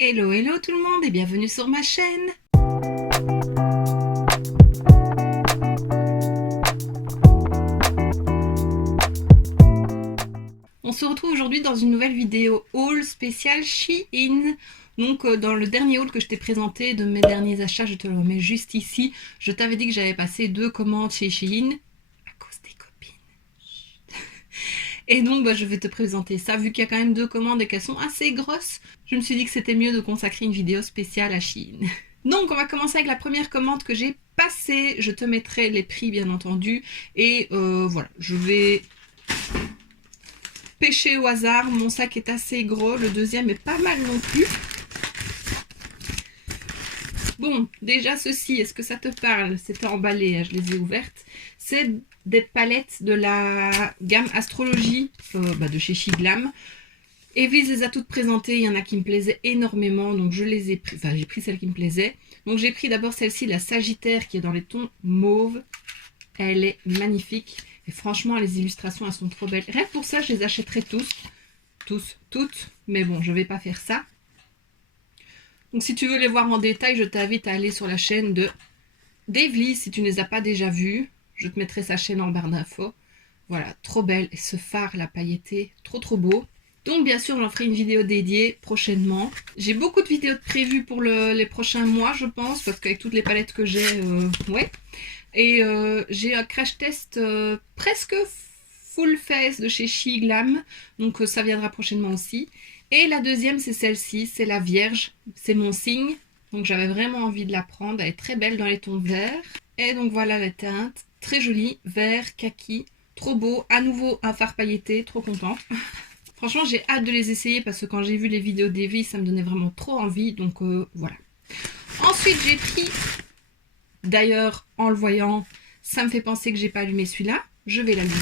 Hello hello tout le monde et bienvenue sur ma chaîne. On se retrouve aujourd'hui dans une nouvelle vidéo haul spéciale Shein. Donc dans le dernier haul que je t'ai présenté de mes derniers achats, je te le remets juste ici. Je t'avais dit que j'avais passé 2 commandes chez Shein à cause des copines. Et donc je vais te présenter ça. Vu qu'il y a quand même 2 commandes et qu'elles sont assez grosses, je me suis dit que c'était mieux de consacrer une vidéo spéciale à Shein. Donc on va commencer avec la première commande que j'ai passée. Je te mettrai les prix bien entendu. Et voilà, je vais pêcher au hasard. Mon sac est assez gros, le deuxième est pas mal non plus. Bon, déjà ceci, est-ce que ça te parle? C'était emballé, je les ai ouvertes. C'est des palettes de la gamme Astrologie de chez Shiglam. Evie les a toutes présentées, il y en a qui me plaisaient énormément, donc je les ai pris, enfin j'ai pris celle qui me plaisait. Donc j'ai pris d'abord celle-ci, la Sagittaire, qui est dans les tons mauve. Elle est magnifique, et franchement les illustrations elles sont trop belles. Rien que pour ça je les achèterai toutes, mais bon je vais pas faire ça. Donc si tu veux les voir en détail, je t'invite à aller sur la chaîne de Davely si tu ne les as pas déjà vues. Je te mettrai sa chaîne en barre d'infos. Voilà, trop belle, et ce phare, la pailletée, trop beau. Donc bien sûr j'en ferai une vidéo dédiée prochainement. J'ai beaucoup de vidéos prévues pour les prochains mois je pense, parce qu'avec toutes les palettes que j'ai, ouais. Et j'ai un crash test presque full face de chez Shiglam, donc ça viendra prochainement aussi. Et la deuxième c'est celle-ci, c'est la Vierge, c'est mon signe, donc j'avais vraiment envie de la prendre, elle est très belle dans les tons verts. Et donc voilà la teinte, très jolie, vert, kaki, trop beau, à nouveau un fard pailleté, trop contente. Franchement j'ai hâte de les essayer parce que quand j'ai vu les vidéos d'Evie ça me donnait vraiment trop envie, donc voilà. Ensuite j'ai pris, d'ailleurs en le voyant ça me fait penser que j'ai pas allumé celui-là, je vais l'allumer.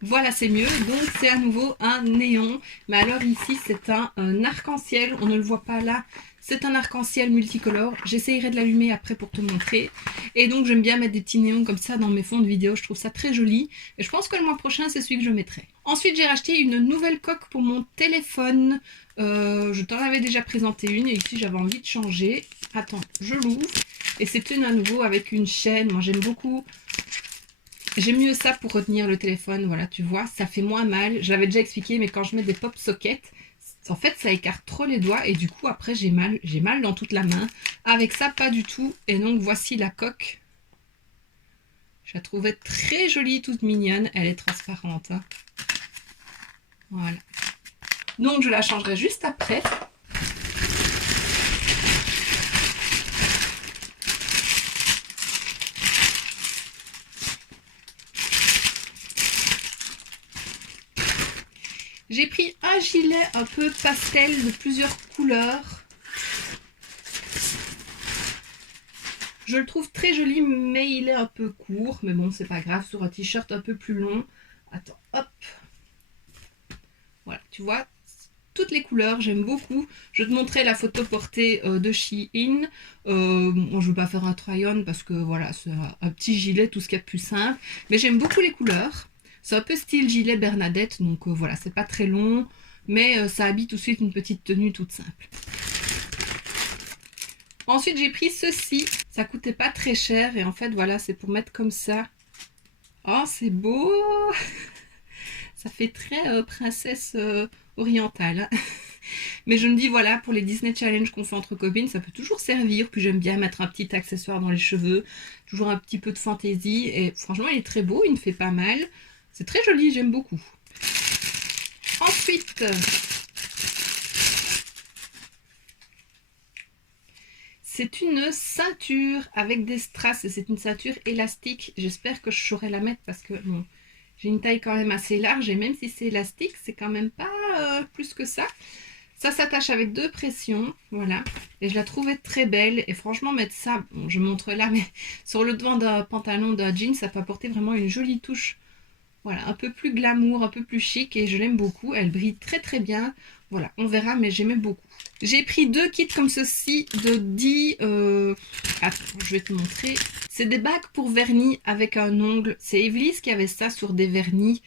Voilà c'est mieux, donc c'est à nouveau un néon, mais alors ici c'est un arc-en-ciel, on ne le voit pas là, c'est un arc-en-ciel multicolore. J'essayerai de l'allumer après pour te montrer. Et donc j'aime bien mettre des petits néons comme ça dans mes fonds de vidéo, je trouve ça très joli. Et je pense que le mois prochain c'est celui que je mettrai. Ensuite j'ai racheté une nouvelle coque pour mon téléphone. Je t'en avais déjà présenté une et ici j'avais envie de changer. Attends, je l'ouvre. Et c'est une à nouveau avec une chaîne, moi j'aime beaucoup. J'aime mieux ça pour retenir le téléphone, voilà, tu vois, ça fait moins mal. Je l'avais déjà expliqué, mais quand je mets des pop sockets, en fait, ça écarte trop les doigts et du coup, après, j'ai mal dans toute la main. Avec ça, pas du tout. Et donc, voici la coque. Je la trouvais très jolie, toute mignonne. Elle est transparente, hein. Voilà. Donc, je la changerai juste après. J'ai pris un gilet un peu pastel de plusieurs couleurs. Je le trouve très joli, mais il est un peu court. Mais bon, c'est pas grave, sur un t-shirt un peu plus long. Attends, hop. Voilà, tu vois, toutes les couleurs, j'aime beaucoup. Je te montrerai la photo portée de Shein. Bon, je ne veux pas faire un try-on parce que voilà, c'est un petit gilet, tout ce qu'il y a de plus simple. Mais j'aime beaucoup les couleurs. C'est un peu style gilet Bernadette, donc voilà, c'est pas très long, mais ça habille tout de suite une petite tenue toute simple. Ensuite, j'ai pris ceci. Ça coûtait pas très cher et en fait, voilà, c'est pour mettre comme ça. Oh, c'est beau! Ça fait très princesse orientale. Mais je me dis, voilà, pour les Disney Challenge qu'on fait entre copines, ça peut toujours servir. Puis j'aime bien mettre un petit accessoire dans les cheveux. Toujours un petit peu de fantaisie. Et franchement, il est très beau, il me fait pas mal. C'est très joli, j'aime beaucoup. Ensuite, c'est une ceinture avec des strass. Et c'est une ceinture élastique. J'espère que je saurai la mettre parce que bon, j'ai une taille quand même assez large. Et même si c'est élastique, c'est quand même pas plus que ça. Ça s'attache avec 2 pressions, voilà. Et je la trouvais très belle. Et franchement, mettre ça, bon, je montre là, mais sur le devant d'un pantalon, d'un jean, ça peut apporter vraiment une jolie touche. Voilà, un peu plus glamour, un peu plus chic. Et je l'aime beaucoup. Elle brille très bien. Voilà, on verra, mais j'aimais beaucoup. J'ai pris 2 kits comme ceci de 10... Attends, je vais te montrer. C'est des bacs pour vernis avec un ongle. C'est Evelysse qui avait ça sur des vernis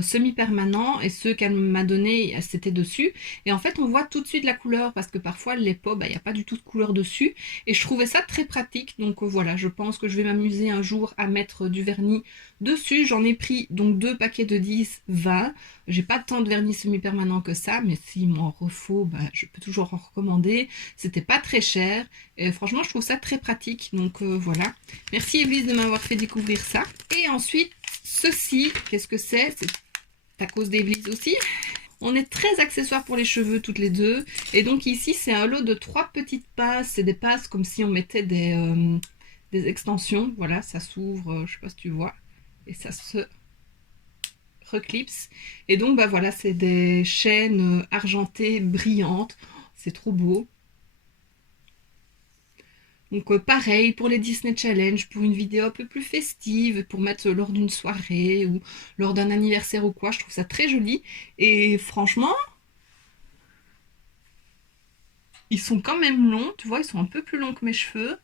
semi-permanents et ceux qu'elle m'a donné, c'était dessus. Et en fait, on voit tout de suite la couleur parce que parfois les pots, il n'y a pas du tout de couleur dessus. Et je trouvais ça très pratique. Donc voilà, je pense que je vais m'amuser un jour à mettre du vernis dessus. J'en ai pris donc 2 paquets de 10, 20. J'ai pas tant de vernis semi-permanent que ça, mais s'il m'en refaut, je peux toujours en recommander. C'était pas très cher. Et franchement, je trouve ça très pratique. Donc voilà. Merci Evelysse de m'avoir fait découvrir ça. Et ensuite, ceci, qu'est-ce que c'est? C'est à cause d'Evelysse aussi. On est très accessoires pour les cheveux toutes les deux. Et donc ici, c'est un lot de 3 petites passes. C'est des passes comme si on mettait des extensions. Voilà, ça s'ouvre, je sais pas si tu vois. Et ça se reclipse. Et donc, voilà, c'est des chaînes argentées brillantes. C'est trop beau. Donc pareil pour les Disney Challenge, pour une vidéo un peu plus festive, pour mettre lors d'une soirée ou lors d'un anniversaire ou quoi, je trouve ça très joli. Et franchement, ils sont quand même longs, tu vois, ils sont un peu plus longs que mes cheveux.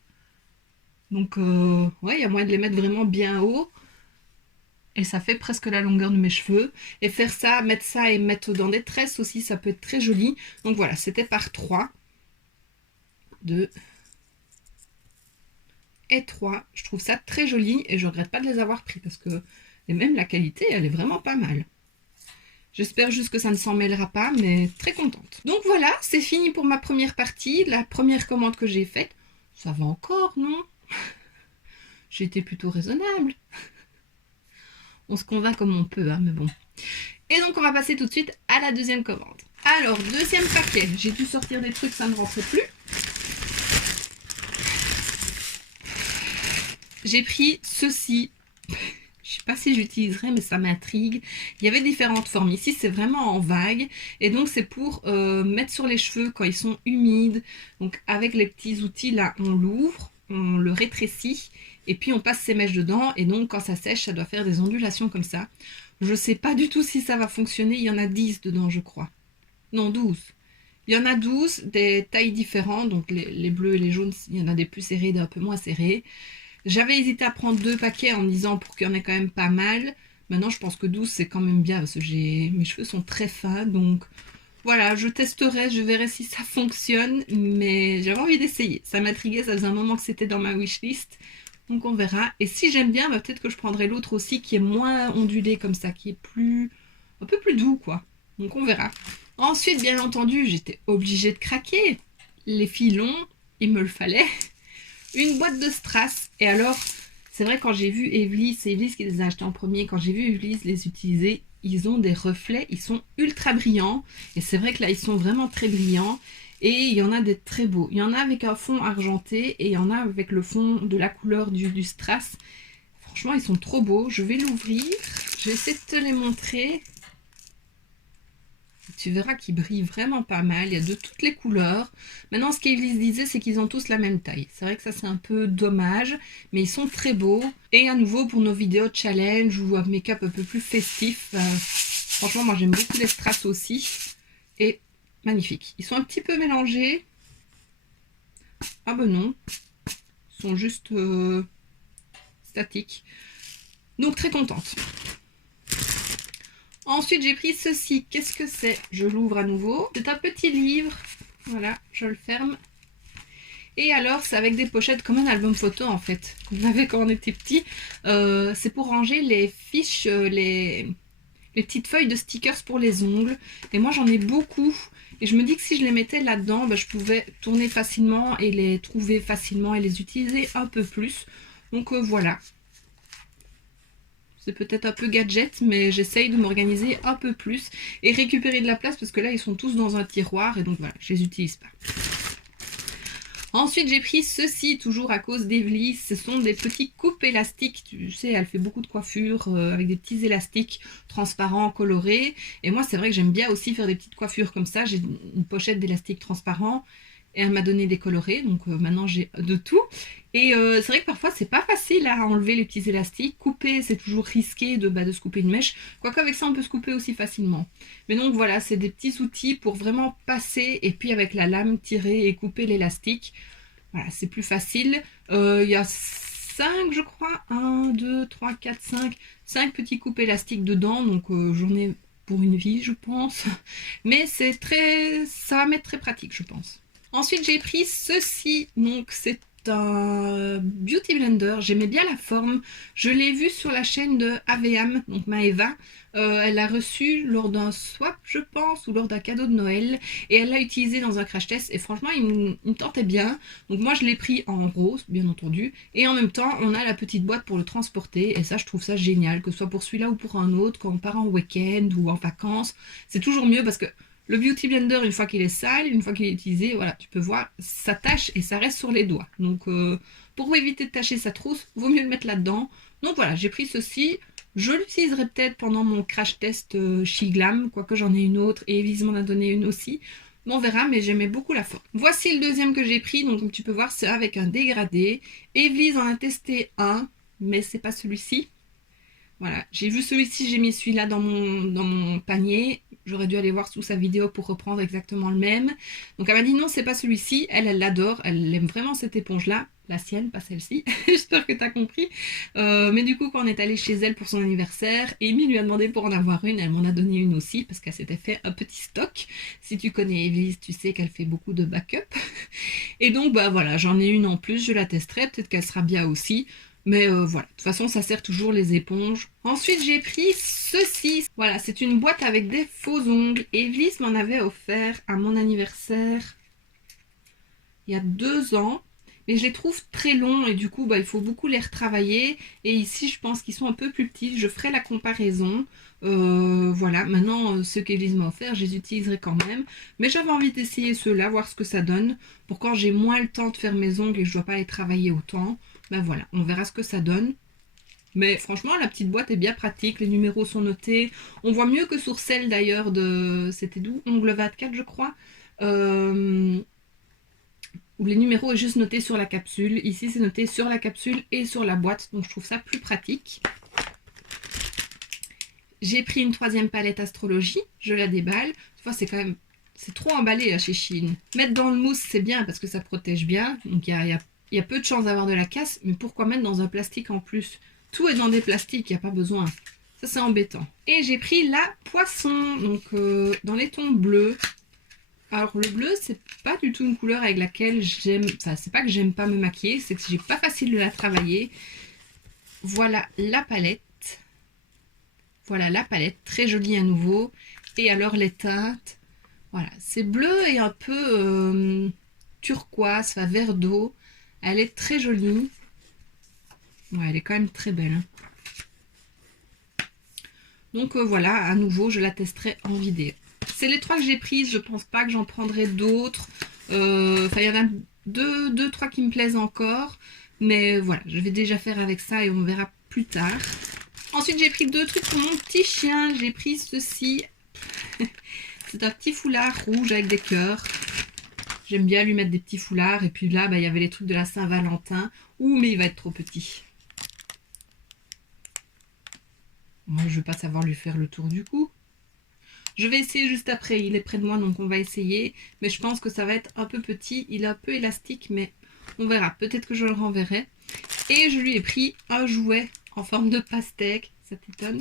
Donc ouais, il y a moyen de les mettre vraiment bien haut. Et ça fait presque la longueur de mes cheveux. Et faire ça, mettre ça et mettre dans des tresses aussi, ça peut être très joli. Donc voilà, c'était par 3. 2 et 3. Je trouve ça très joli et je regrette pas de les avoir pris parce que et même la qualité, elle est vraiment pas mal. J'espère juste que ça ne s'en mêlera pas, mais très contente. Donc voilà, c'est fini pour ma première partie, la première commande que j'ai faite. Ça va encore, non? J'ai été plutôt raisonnable. On se convainc comme on peut, hein, mais bon. Et donc on va passer tout de suite à la deuxième commande. Alors, deuxième paquet. J'ai dû sortir des trucs, ça ne rentrait plus. J'ai pris ceci. Je sais pas si j'utiliserai, mais ça m'intrigue. Il y avait différentes formes. Ici, c'est vraiment en vague. Et donc, c'est pour mettre sur les cheveux quand ils sont humides. Donc, avec les petits outils, là, on l'ouvre, on le rétrécit. Et puis, on passe ses mèches dedans. Et donc, quand ça sèche, ça doit faire des ondulations comme ça. Je sais pas du tout si ça va fonctionner. Il y en a 10 dedans, je crois. Non, 12. Il y en a 12, des tailles différentes. Donc, les bleus et les jaunes, il y en a des plus serrés, des un peu moins serrés. J'avais hésité à prendre 2 paquets en me disant pour qu'il y en ait quand même pas mal. Maintenant, je pense que 12, c'est quand même bien parce que mes cheveux sont très fins. Donc voilà, je testerai, je verrai si ça fonctionne. Mais j'avais envie d'essayer. Ça m'intriguait, ça faisait un moment que c'était dans ma wishlist. Donc on verra. Et si j'aime bien, peut-être que je prendrai l'autre aussi qui est moins ondulé comme ça, qui est un peu plus doux quoi. Donc on verra. Ensuite, bien entendu, j'étais obligée de craquer. Les filons, il me le fallait. Une boîte de strass. Et alors, c'est vrai, quand j'ai vu Evelysse, c'est Evelysse qui les a achetés en premier. Quand j'ai vu Evelysse les utiliser, ils ont des reflets, ils sont ultra brillants. Et c'est vrai que là, ils sont vraiment très brillants. Et il y en a des très beaux. Il y en a avec un fond argenté et il y en a avec le fond de la couleur du strass. Franchement, ils sont trop beaux. Je vais l'ouvrir. Je vais essayer de te les montrer. Tu verras qu'ils brillent vraiment pas mal. Il y a de toutes les couleurs. Maintenant, ce qu'Evelysse disait, c'est qu'ils ont tous la même taille. C'est vrai que ça, c'est un peu dommage. Mais ils sont très beaux. Et à nouveau, pour nos vidéos challenge ou make-up un peu plus festif, franchement, moi, j'aime beaucoup les strass aussi. Et magnifique. Ils sont un petit peu mélangés. Ah ben non. Ils sont juste statiques. Donc, très contente. Ensuite, j'ai pris ceci. Qu'est-ce que c'est? Je l'ouvre à nouveau. C'est un petit livre. Voilà, je le ferme. Et alors, c'est avec des pochettes comme un album photo, en fait, qu'on avait quand on était petit. C'est pour ranger les fiches, les petites feuilles de stickers pour les ongles. Et moi, j'en ai beaucoup. Et je me dis que si je les mettais là-dedans, je pouvais tourner facilement et les trouver facilement et les utiliser un peu plus. Donc voilà. C'est peut-être un peu gadget, mais j'essaye de m'organiser un peu plus et récupérer de la place parce que là, ils sont tous dans un tiroir et donc voilà, je les utilise pas. Ensuite, j'ai pris ceci, toujours à cause d'Evelysse. Ce sont des petits coupes élastiques. Tu sais, elle fait beaucoup de coiffures avec des petits élastiques transparents, colorés. Et moi, c'est vrai que j'aime bien aussi faire des petites coiffures comme ça. J'ai une pochette d'élastiques transparents. et elle m'a donné des colorés, donc maintenant j'ai de tout. Et c'est vrai que parfois c'est pas facile à enlever les petits élastiques. Couper, c'est toujours risqué de se couper une mèche, quoique avec ça on peut se couper aussi facilement. Mais donc voilà, c'est des petits outils pour vraiment passer et puis avec la lame tirer et couper l'élastique. Voilà, c'est plus facile. Il y a 5 je crois, 1, 2, 3, 4, 5 petits coupes élastiques dedans, donc j'en ai pour une vie je pense. Mais ça va m'être très pratique je pense. Ensuite j'ai pris ceci, donc c'est un beauty blender, j'aimais bien la forme, je l'ai vu sur la chaîne de AVM, donc Maeva, elle l'a reçu lors d'un swap je pense, ou lors d'un cadeau de Noël, et elle l'a utilisé dans un crash test, et franchement il me tentait bien, donc moi je l'ai pris en rose bien entendu, et en même temps on a la petite boîte pour le transporter, et ça je trouve ça génial, que ce soit pour celui-là ou pour un autre, quand on part en week-end ou en vacances, c'est toujours mieux parce que le Beauty Blender, une fois qu'il est sale, une fois qu'il est utilisé, voilà, tu peux voir, ça tâche et ça reste sur les doigts. Donc, pour éviter de tâcher sa trousse, vaut mieux le mettre là-dedans. Donc voilà, j'ai pris ceci. Je l'utiliserai peut-être pendant mon crash test chez Glam, quoique j'en ai une autre et Elise m'en a donné une aussi. Bon, on verra, mais j'aimais beaucoup la forme. Voici le deuxième que j'ai pris, donc comme tu peux voir, c'est avec un dégradé. Evelyse en a testé un, mais c'est pas celui-ci. Voilà, j'ai vu celui-ci, j'ai mis celui-là dans mon panier. J'aurais dû aller voir sous sa vidéo pour reprendre exactement le même. Donc elle m'a dit non, c'est pas celui-ci. Elle l'adore. Elle aime vraiment cette éponge-là. La sienne, pas celle-ci. J'espère que tu as compris. Mais du coup, quand on est allé chez elle pour son anniversaire, Amy lui a demandé pour en avoir une. Elle m'en a donné une aussi parce qu'elle s'était fait un petit stock. Si tu connais Elise, tu sais qu'elle fait beaucoup de backup. Et donc, bah voilà, j'en ai une en plus. Je la testerai. Peut-être qu'elle sera bien aussi. Mais voilà, de toute façon, ça sert toujours les éponges. Ensuite, j'ai pris ceci. Voilà, c'est une boîte avec des faux ongles. Evelyse m'en avait offert à mon anniversaire il y a 2 ans. Mais je les trouve très longs et du coup, bah, il faut beaucoup les retravailler. Et ici, je pense qu'ils sont un peu plus petits. Je ferai la comparaison. Voilà, maintenant, ceux qu'Evelyse m'a offert, je les utiliserai quand même. Mais j'avais envie d'essayer ceux-là, voir ce que ça donne. Pour quand j'ai moins le temps de faire mes ongles et que je ne dois pas les travailler autant. Ben voilà, on verra ce que ça donne. Mais franchement, la petite boîte est bien pratique. Les numéros sont notés. On voit mieux que sur celle d'ailleurs de... C'était d'où Ongle 24, je crois. Où les numéros est juste noté sur la capsule. Ici, c'est noté sur la capsule et sur la boîte. Donc, je trouve ça plus pratique. J'ai pris une 3e palette astrologie. Je la déballe. Cette fois, c'est quand même... C'est trop emballé là, chez Shein. Mettre dans le mousse, c'est bien parce que ça protège bien. Donc, il y a peu de chances d'avoir de la casse, mais pourquoi mettre dans un plastique en plus? Tout est dans des plastiques, il n'y a pas besoin. Ça, c'est embêtant. Et j'ai pris la poisson, donc dans les tons bleus. Alors, le bleu, c'est pas du tout une couleur avec laquelle j'aime... Enfin, c'est pas que j'aime pas me maquiller, c'est que j'ai pas facile de la travailler. Voilà la palette. Voilà la palette, très jolie à nouveau. Et alors, les teintes. Voilà, c'est bleu et un peu turquoise, enfin vert d'eau. Elle est très jolie. Ouais, elle est quand même très belle. Donc voilà, à nouveau, je la testerai en vidéo. C'est les 3 que j'ai prises. Je pense pas que j'en prendrai d'autres. Enfin, il y en a 2, 3 qui me plaisent encore. Mais voilà, je vais déjà faire avec ça et on verra plus tard. Ensuite, j'ai pris 2 trucs pour mon petit chien. J'ai pris ceci. C'est un petit foulard rouge avec des cœurs. J'aime bien lui mettre des petits foulards. Et puis là, bah, il y avait les trucs de la Saint-Valentin. Ouh, mais il va être trop petit. Moi, je ne vais pas savoir lui faire le tour du cou. Je vais essayer juste après. Il est près de moi, donc on va essayer. Mais je pense que ça va être un peu petit. Il est un peu élastique, mais on verra. Peut-être que je le renverrai. Et je lui ai pris un jouet en forme de pastèque. Ça t'étonne?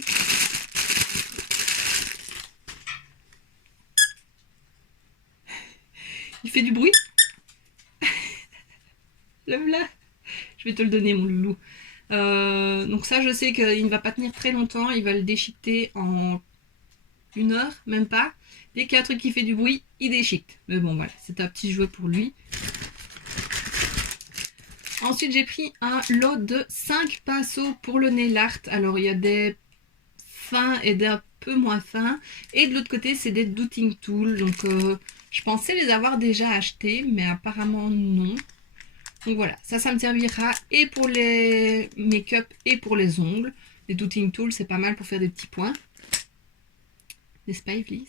Il fait du bruit. Le voilà. Je vais te le donner, mon loulou. Donc ça, je sais qu'il ne va pas tenir très longtemps. Il va le déchiqueter en 1 heure, même pas. Dès qu'il y a un truc qui fait du bruit, il déchiquete. Mais bon, voilà, c'est un petit jouet pour lui. Ensuite, j'ai pris un lot de 5 pinceaux pour le nail art. Alors, il y a des fins et des un peu moins fins. Et de l'autre côté, c'est des dotting tools. Donc, je pensais les avoir déjà achetés, mais apparemment non. Donc voilà, ça me servira et pour les make-up et pour les ongles. Les dotting tools, c'est pas mal pour faire des petits points. N'est-ce pas, Evelyse?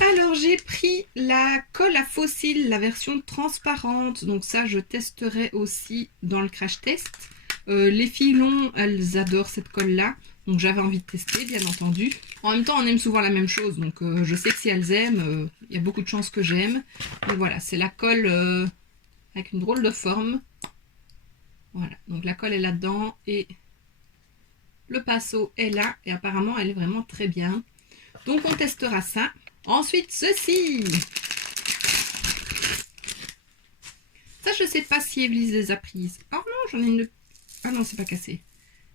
Alors j'ai pris la colle à fossiles, la version transparente, donc ça je testerai aussi dans le crash test. Les filles l'ont, elles adorent cette colle là, donc j'avais envie de tester bien entendu. En même temps on aime souvent la même chose, donc je sais que si elles aiment, il y a beaucoup de chances que j'aime. Et voilà, c'est la colle avec une drôle de forme. Voilà, donc la colle est là-dedans et le pinceau est là et apparemment elle est vraiment très bien. Donc on testera ça. Ensuite ceci. Ça je sais pas si Evelyse les a prises. Oh non, j'en ai une. Ah non, c'est pas cassé.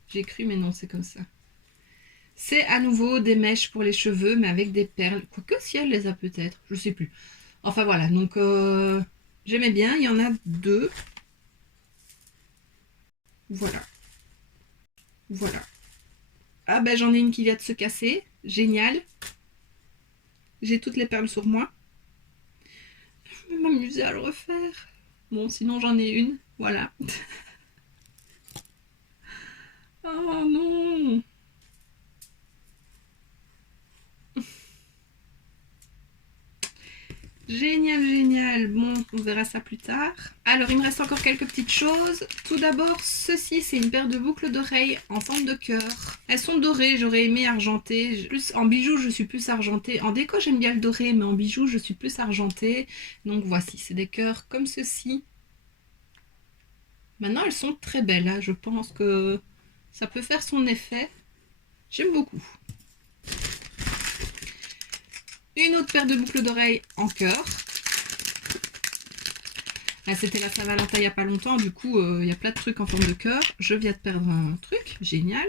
J'ai cru mais non, c'est comme ça. C'est à nouveau des mèches pour les cheveux mais avec des perles. Quoique si elle les a peut-être, je sais plus. Enfin voilà, donc j'aimais bien, il y en a 2. Voilà. Voilà. Ah ben j'en ai une qui vient de se casser. Génial. J'ai toutes les perles sur moi. Je vais m'amuser à le refaire. Bon, sinon j'en ai une. Voilà. Oh non. Génial, génial. Bon, on verra ça plus tard. Alors, il me reste encore quelques petites choses. Tout d'abord, ceci, c'est une paire de boucles d'oreilles en forme de cœur. Elles sont dorées, j'aurais aimé argentées. Plus, en bijoux, je suis plus argentée. En déco, j'aime bien le doré, mais en bijoux, je suis plus argentée. Donc voici, c'est des cœurs comme ceci. Maintenant, elles sont très belles. Hein. Je pense que ça peut faire son effet. J'aime beaucoup. Une autre paire de boucles d'oreilles en cœur. Là, c'était la Saint-Valentin il n'y a pas longtemps. Du coup, il y a plein de trucs en forme de cœur. Je viens de perdre un truc. Génial.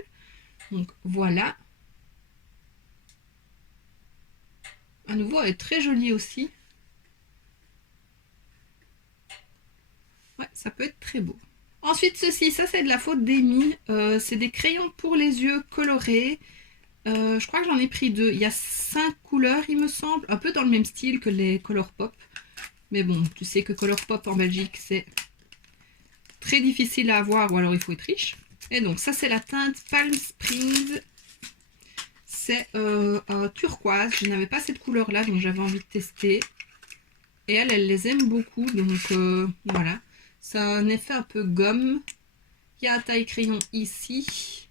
Donc, voilà. À nouveau, elle est très jolie aussi. Ouais, ça peut être très beau. Ensuite, ceci, ça c'est de la faute d'Amy. C'est des crayons pour les yeux colorés. Je crois que j'en ai pris 2. Il y a 5 couleurs, il me semble. Un peu dans le même style que les Colourpop. Mais bon, tu sais que Colourpop en Belgique, c'est très difficile à avoir ou alors il faut être riche. Et donc, ça, c'est la teinte Palm Springs. C'est un turquoise. Je n'avais pas cette couleur-là, donc j'avais envie de tester. Et elle les aime beaucoup. Donc, voilà. C'est un effet un peu gomme. Il y a un taille crayon ici.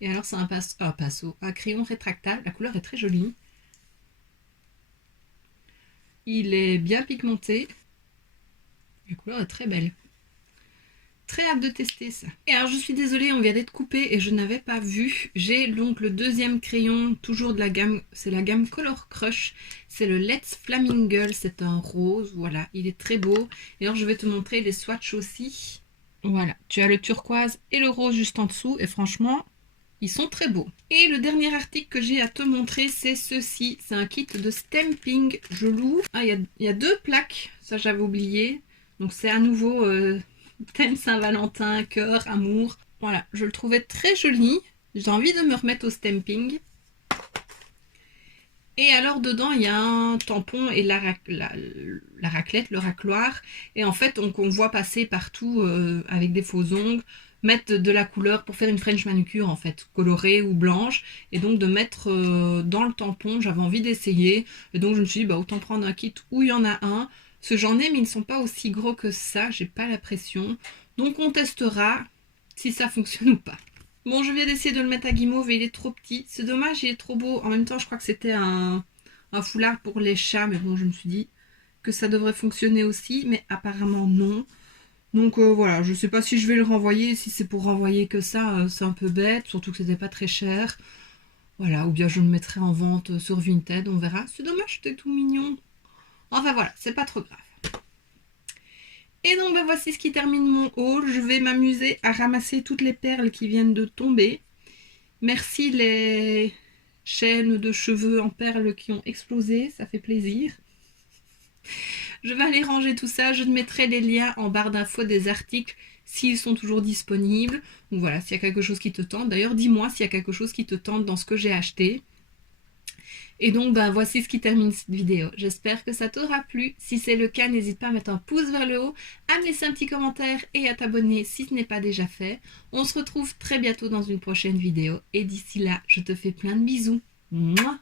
Et alors c'est un crayon rétractable. La couleur est très jolie. Il est bien pigmenté. La couleur est très belle. Très hâte de tester ça. Et alors je suis désolée, on vient d'être coupé et je n'avais pas vu. J'ai donc le deuxième crayon, toujours de la gamme, c'est la gamme Color Crush. C'est le Let's Flaming Girl, c'est un rose, voilà, il est très beau. Et alors je vais te montrer les swatchs aussi. Voilà, tu as le turquoise et le rose juste en dessous et franchement... ils sont très beaux. Et le dernier article que j'ai à te montrer, c'est ceci. C'est un kit de stamping. Je l'ouvre. Ah, il y a 2 plaques. Ça, j'avais oublié. Donc, c'est à nouveau thème Saint-Valentin, cœur, amour. Voilà, je le trouvais très joli. J'ai envie de me remettre au stamping. Et alors, dedans, il y a un tampon et la raclette, le racloir. Et en fait, on voit passer partout avec des faux ongles. Mettre de la couleur pour faire une French manucure en fait, colorée ou blanche, et donc de mettre dans le tampon, j'avais envie d'essayer, et donc je me suis dit bah autant prendre un kit où il y en a un, parce que j'en ai mais ils ne sont pas aussi gros que ça, j'ai pas la pression, donc on testera si ça fonctionne ou pas. Bon, je viens d'essayer de le mettre à guimauve et il est trop petit, c'est dommage, il est trop beau, en même temps je crois que c'était un foulard pour les chats, mais bon je me suis dit que ça devrait fonctionner aussi, mais apparemment non. Donc voilà, je sais pas si je vais le renvoyer, si c'est pour renvoyer que ça, c'est un peu bête, surtout que c'était pas très cher. Voilà, ou bien je le mettrai en vente sur Vinted, on verra. C'est dommage, c'était tout mignon. Enfin voilà, c'est pas trop grave. Et donc ben, voici ce qui termine mon haul. Je vais m'amuser à ramasser toutes les perles qui viennent de tomber. Merci les chaînes de cheveux en perles qui ont explosé, ça fait plaisir. Je vais aller ranger tout ça, je te mettrai les liens en barre d'infos des articles s'ils sont toujours disponibles. Donc voilà, s'il y a quelque chose qui te tente. D'ailleurs, dis-moi s'il y a quelque chose qui te tente dans ce que j'ai acheté. Et donc, bah, voici ce qui termine cette vidéo. J'espère que ça t'aura plu. Si c'est le cas, n'hésite pas à mettre un pouce vers le haut, à me laisser un petit commentaire et à t'abonner si ce n'est pas déjà fait. On se retrouve très bientôt dans une prochaine vidéo. Et d'ici là, je te fais plein de bisous. Mouah.